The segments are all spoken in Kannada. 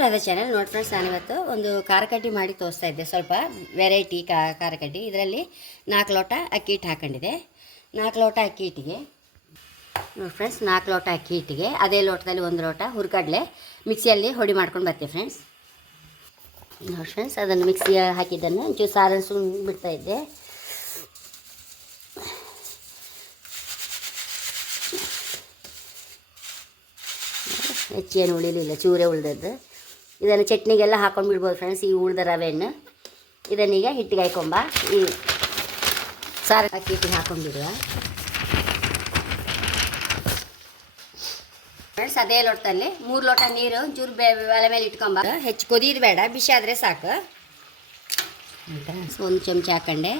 ರಾಧಾ ಚಾನಲ್ ನೋಡಿ ಫ್ರೆಂಡ್ಸ್ ನಾನಿವತ್ತು ಒಂದು ಖಾರ ಕಡ್ಡಿ ಮಾಡಿ ತೋರಿಸ್ತಾ ಇದ್ದೆ. ಸ್ವಲ್ಪ ವೆರೈಟಿ ಕಾ, ಖಾರ ಕಡ್ಡಿ. ಇದರಲ್ಲಿ ನಾಲ್ಕು ಲೋಟ ಅಕ್ಕಿ ಹಿಟ್ಟು ಹಾಕೊಂಡಿದೆ ನಾಲ್ಕು ಲೋಟ ಅಕ್ಕಿ ಹಿಟ್ಟಿಗೆ ನೋಡಿ ಫ್ರೆಂಡ್ಸ್ ನಾಲ್ಕು ಲೋಟ ಅಕ್ಕಿ ಹಿಟ್ಟಿಗೆ, ಅದೇ ಲೋಟದಲ್ಲಿ ಒಂದು ಲೋಟ ಹುರ್ಕಡಲೆ ಮಿಕ್ಸಿಯಲ್ಲಿ ಹೊಡಿ ಮಾಡ್ಕೊಂಡು ಬರ್ತೀವಿ ಫ್ರೆಂಡ್ಸ್ ನೋಡಿ ಫ್ರೆಂಡ್ಸ್ ಅದನ್ನು ಮಿಕ್ಸಿ ಹಾಕಿದ್ದನ್ನು ಒಂಚೂರು ಸಾರನ್ನು ಸುಮ್ಮನೆ ಬಿಡ್ತಾ ಇದ್ದೆ. ಹೆಚ್ಚೇನು ಉಳಿಲಿಲ್ಲ, ಚೂರೇ ಉಳ್ದದ್ದು. ಇದನ್ನು ಚಟ್ನಿಗೆಲ್ಲ ಹಾಕೊಂಡು ಬಿಡ್ಬೋದು ಫ್ರೆಂಡ್ಸ್ ಈ ಉಳ್ದ ರವೆಯನ್ನು. ಇದನ್ನೀಗ ಹಿಟ್ಟಿಗೆ ಹಾಕೊಂಬ ಈ ಸಾರು ಅಕ್ಕಿ ಹಿಟ್ಟಿಗೆ ಹಾಕೊಂಡ್ಬಿಡುವ ಫ್ರೆಂಡ್ಸ್ ಅದೇ ಲೋಟದಲ್ಲಿ ಮೂರು ಲೋಟ ನೀರು ಜೂರು ಬೆ ಒಲೆ ಮೇಲೆ ಇಟ್ಕೊಂಬ ಹೆಚ್ಚು ಕುದಿಯೋದು ಬೇಡ ಬಿಸಿ ಆದರೆ ಸಾಕು. ಒಂದು ಚಮಚ ಹಾಕೊಂಡೆ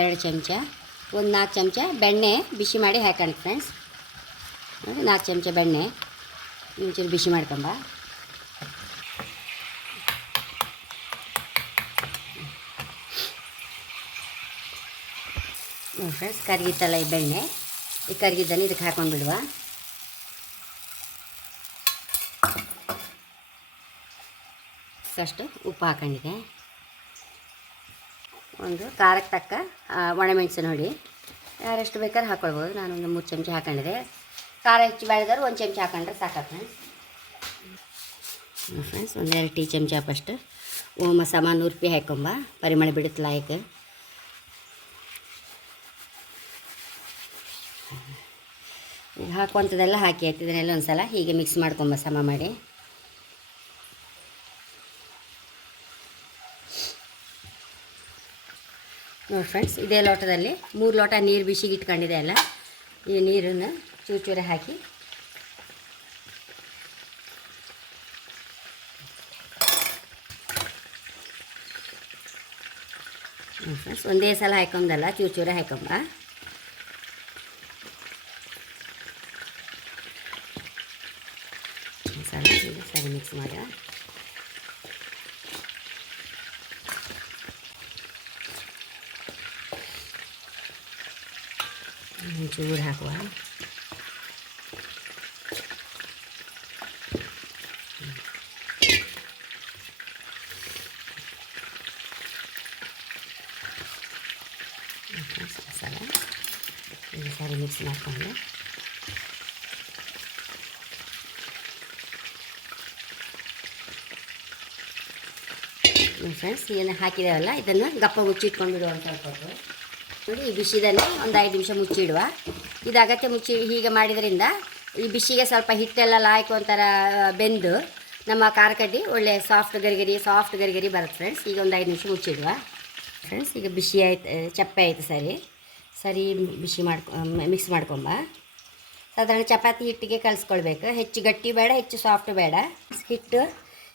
ಎರಡು ಚಮಚ ಒಂದು ನಾಲ್ಕು ಚಮಚ ಬೆಣ್ಣೆ ಬಿಸಿ ಮಾಡಿ ಹಾಕೊಂಡು ಫ್ರೆಂಡ್ಸ್ ನಾಲ್ಕು ಚಮಚ ಬೆಣ್ಣೆ ಒಂಚೂರು ಬಿಸಿ ಮಾಡ್ಕೊಂಬ ನೋಡಿ ಫ್ರೆಂಡ್ಸ್ ಕರಗಿತ್ತಲ್ಲ ಈ ಬೆಣ್ಣೆ. ಈ ಕರಗಿದ್ದನ್ನು ಇದಕ್ಕೆ ಹಾಕೊಂಡು ಬಿಡುವ ಅಷ್ಟು ಉಪ್ಪು ಹಾಕೊಂಡಿದೆ ಒಂದು ಖಾರಕ್ಕೆ ತಕ್ಕ ಒಣಮೆಣಸು ಹೊಡಿ. ಯಾರೆಷ್ಟು ಬೇಕಾದ್ರೆ ಹಾಕ್ಕೊಳ್ಬೋದು ನಾನು ಒಂದು ಮೂರು ಚಮಚ ಹಾಕೊಂಡಿದೆ ಖಾರ ಹೆಚ್ಚು ಬೆಳೆದವ್ರು ಒಂದು ಚಮಚ ಹಾಕೊಂಡ್ರೆ ಸಾಕು ಫ್ರೆಂಡ್ಸ್ ಫ್ರೆಂಡ್ಸ್ ಒಂದು ಎರಡು ಟೀ ಚಮಚ ಫಸ್ಟ್. ಓಮ ಸಾಮಾನು ನೂರು ರೂಪಾಯಿ ಹಾಕೊಂಬ. ಪರಿಮಳ ಬಿಡುತ್ತೆ ಲಾಯಕ್ ಹಾಕುವಂಥದ್ದೆಲ್ಲ ಹಾಕಿ ಆಯ್ತು. ಒಂದು ಸಲ ಹೀಗೆ ಮಿಕ್ಸ್ ಮಾಡ್ಕೊಂಬ, ಸಮ ಮಾಡಿ. ನೋಡಿ ಫ್ರೆಂಡ್ಸ್ ಇದೇ ಲೋಟದಲ್ಲಿ ಮೂರು ಲೋಟ ನೀರು ಬಿಸಿಗೆ ಇಟ್ಕೊಂಡಿದೆ ಅಲ್ಲ? ಈ ನೀರನ್ನು ಚೂರು ಚೂರೆ ಹಾಕಿ. ಫ್ರೆಂಡ್ಸ್ ಒಂದೇ ಸಲ ಹಾಕೊಂಬಲ್ಲ ಚೂರ ಹಾಕೊಂಬ ಒಂದ್ ಸಲ ಹೀಗೆ ಸರಿ ಮಿಕ್ಸ್ ಮಾಡುವ ಒಂಚೂರು ಹಾಕುವ ಮಸಾಲ ಈಗ ಸರಿ ಮಿಕ್ಸ್ ಮಾಡಿಕೊಂಡು ಫ್ರೆಂಡ್ಸ್ ಏನು ಹಾಕಿದ್ದೇವಲ್ಲ ಇದನ್ನು ಗಪ್ಪ ಮುಚ್ಚಿಟ್ಕೊಂಡು ಬಿಡುವ ಅಂತ ಹೇಳ್ಕೊಟ್ಟು ನೋಡಿ, ಈ ಬಿಸಿದನ್ನೇ ಒಂದು ಐದು ನಿಮಿಷ ಮುಚ್ಚಿಡುವ. ಇದು ಅಗತ್ಯ ಮುಚ್ಚಿ ಹೀಗೆ ಮಾಡಿದ್ರಿಂದ ಈ ಬಿಸಿಗೆ ಸ್ವಲ್ಪ ಹಿಟ್ಟೆಲ್ಲ ಲಾಯ್ಕು ಒಂಥರ ಬೆಂದು ನಮ್ಮ ಖಾರ ಕಡ್ಡಿ ಒಳ್ಳೆ ಸಾಫ್ಟ್ ಗರಿಗರಿ ಸಾಫ್ಟ್ ಗರಿಗರಿ ಬರುತ್ತೆ ಫ್ರೆಂಡ್ಸ್ ಈಗ ಒಂದು ಐದು ನಿಮಿಷ ಮುಚ್ಚಿಡುವ. ಫ್ರೆಂಡ್ಸ್ ಈಗ ಬಿಸಿ ಆಯ್ತು ಚಪ್ಪೆ ಆಯಿತು ಸರಿ. ಸರಿ, ಬಿಸಿ ಮಾಡ್ಕೊ ಮಿಕ್ಸ್ ಮಾಡ್ಕೊಂಬ. ಸಾಧಾರಣ ಚಪಾತಿ ಹಿಟ್ಟಿಗೆ ಕಲಿಸ್ಕೊಳ್ಬೇಕು. ಹೆಚ್ಚು ಗಟ್ಟಿ ಬೇಡ, ಹೆಚ್ಚು ಸಾಫ್ಟ್ ಬೇಡ. ಹಿಟ್ಟು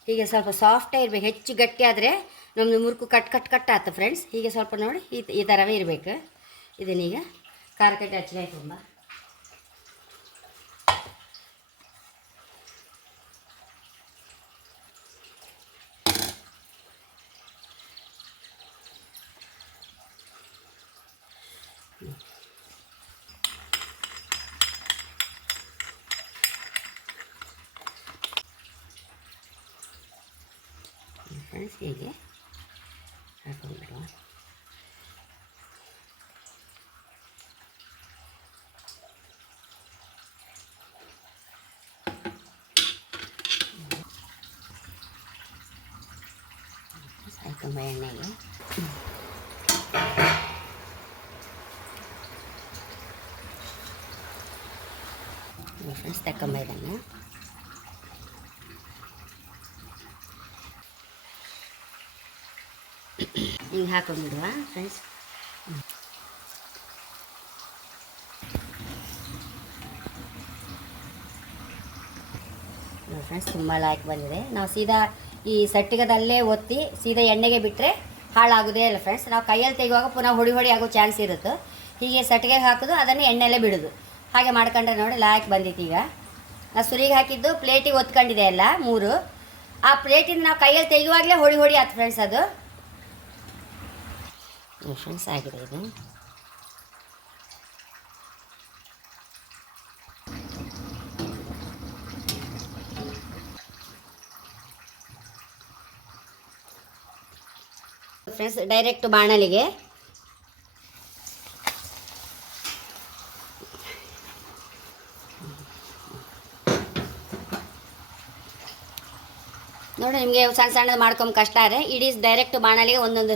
ಹೀಗೆ ಸ್ವಲ್ಪ ಸಾಫ್ಟೇ ಇರಬೇಕು. ಹೆಚ್ಚು ಗಟ್ಟಿ ಆದರೆ ನಮ್ಮದು ಮುರುಕು ಕಟ್ ಕಟ್ ಕಟ್ ಆಯ್ತು ಫ್ರೆಂಡ್ಸ್ ಹೀಗೆ ಸ್ವಲ್ಪ ನೋಡಿ, ಈ ಥರವೇ ಇರಬೇಕು. ಇದನ್ನೀಗ ಖಾರ ಕಟ್ಟಿ ಹಚ್ಚಲೇ ತುಂಬ. ಫ್ರೆಂಡ್ಸ್ ಹೀಗೆ. ಹಾಕೊಂಡ್ಬಿಡುವ ಹಾಕೊಂಬ ಎಣ್ಣೆಗೆ ಫ್ರೆಂಡ್ಸ್ ತಕೊಂಬ ಇದನ್ನು ಹಿಂಗೆ ಹಾಕೊಂಡ್ಬಿಡುವ ಫ್ರೆಂಡ್ಸ್ ಫ್ರೆಂಡ್ಸ್ ತುಂಬ ಲಾಯ್ಕ್ ಬಂದಿದೆ. ನಾವು ಸೀದಾ ಈ ಸಟ್ಟಿಗದಲ್ಲೇ ಒತ್ತಿ ಸೀದಾ ಎಣ್ಣೆಗೆ ಬಿಟ್ಟರೆ ಹಾಳಾಗೋದೇ ಇಲ್ಲ ಫ್ರೆಂಡ್ಸ್ ನಾವು ಕೈಯಲ್ಲಿ ತೆಗೆಯುವಾಗ ಪುನಃ ಹೊಡಿ ಹೊಡಿ ಆಗೋ ಚಾನ್ಸ್ ಇರುತ್ತೆ. ಹೀಗೆ ಸಟ್ಟಿಗೆ ಹಾಕೋದು, ಅದನ್ನು ಎಣ್ಣೆಲ್ಲೇ ಬಿಡೋದು. ಹಾಗೆ ಮಾಡ್ಕೊಂಡ್ರೆ ನೋಡಿ ಲಾಯ್ಕ್ ಬಂದಿತ್ತು ಈಗ. ನಾವು ಸುರಿಗೆ ಹಾಕಿದ್ದು ಪ್ಲೇಟಿಗೆ ಒತ್ಕೊಂಡಿದೆ ಅಲ್ಲ, ಮೂರು. ಆ ಪ್ಲೇಟಿಂದ ನಾವು ಕೈಯಲ್ಲಿ ತೆಗೆಯುವಾಗಲೇ ಹೊಡಿ ಹೊಡಿ ಆಯ್ತು ಫ್ರೆಂಡ್ಸ್ ಅದು. ನೋಡಿ ಫ್ರೆಂಡ್ಸ್ ಆಗಿದೆ ಇದು. ಫ್ರೆಂಡ್ಸ್ ಡೈರೆಕ್ಟ್ ಬಾಣಲಿಗೆ. ನೋಡಿ, ನಿಮಗೆ ಸಣ್ಣ ಸಣ್ಣದು ಮಾಡ್ಕೊಂಡು ಕಷ್ಟ ಆದರೆ ಇಡೀ ಡೈರೆಕ್ಟ್ ಬಾಣಲಿಗೆ ಒಂದೊಂದು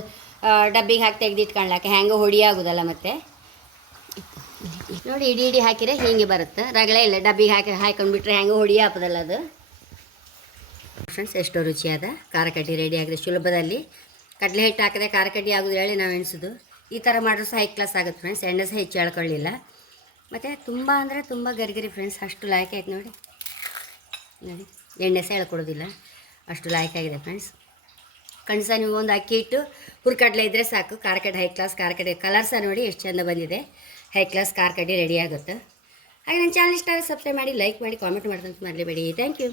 ಡಬ್ಬಿಗೆ ಹಾಕಿ ತೆಗೆದಿಟ್ಕೊಳ್ಳಕ್ಕೆ ಹ್ಯಾಂಗೆ ಹೊಡಿ ಆಗೋದಲ್ಲ ಮತ್ತೆ. ನೋಡಿ, ಇಡೀ ಇಡೀ ಹಾಕಿದ್ರೆ ಹೀಗೆ ಬರುತ್ತೆ. ರಗಳೆ ಇಲ್ಲ, ಡಬ್ಬಿಗೆ ಹಾಕಿ ಹಾಕೊಂಡ್ಬಿಟ್ರೆ ಹ್ಯಾಂಗೆ ಹೊಡಿ ಹಾಕೋದಲ್ಲ ಅದು. ಫ್ರೆಂಡ್ಸ್, ಎಷ್ಟೋ ರುಚಿಯಾದ ಖಾರ ಕಡ್ಡಿ ರೆಡಿ ಆಗಿದೆ. ಸುಲಭದಲ್ಲಿ ಕಡಲೆ ಹಿಟ್ಟು ಹಾಕಿದ್ರೆ ಖಾರ ಕಡ್ಡಿ ಆಗೋದು ಹೇಳಿ ನಾವು ಎಣಿಸೋದು. ಈ ಥರ ಮಾಡಿದ್ರೆ ಸಹ ಹೈ ಕ್ಲಾಸ್ ಆಗುತ್ತೆ ಫ್ರೆಂಡ್ಸ್. ಎಣ್ಣೆ ಸಹ ಹೆಚ್ಚು ಹೇಳ್ಕೊಳ್ಳಿಲ್ಲ. ಮತ್ತು ತುಂಬ ಅಂದರೆ ತುಂಬ ಗರಿಗರಿ ಫ್ರೆಂಡ್ಸ್. ಅಷ್ಟು ಲಾಯ್ಕಾಯ್ತು ನೋಡಿ. ನೋಡಿ, ಎಣ್ಣೆ ಸಹ ಹೇಳ್ಕೊಡೋದಿಲ್ಲ. ಅಷ್ಟು ಲಾಯ್ಕಾಗಿದೆ ಫ್ರೆಂಡ್ಸ್. ಕಣ್ಸ ನೀವು ಒಂದು ಅಕ್ಕಿ ಇಟ್ಟು ಹುರ್ಕಡ್ಲೆ ಇದ್ದರೆ ಸಾಕು. ಕಾರ್ಕಡೆ ಹೈ ಕ್ಲಾಸ್ ಕಾರ್ಕಡೆ ಕಲರ್ಸ ನೋಡಿ ಎಷ್ಟು ಚೆಂದ ಬಂದಿದೆ. ಹೈ ಕ್ಲಾಸ್ ಖಾರ ಕಡ್ಡಿ ರೆಡಿ ಆಗುತ್ತೆ. ಹಾಗೆ ನನ್ನ ಚಾನಲ್ ಇಷ್ಟ ಸಬ್ಸ್ಕ್ರೈಬ್ ಮಾಡಿ ಲೈಕ್ ಮಾಡಿ ಕಾಮೆಂಟ್ ಮಾಡೋದಂತ ಮರಲಿಬೇಡಿ ಥ್ಯಾಂಕ್ ಯು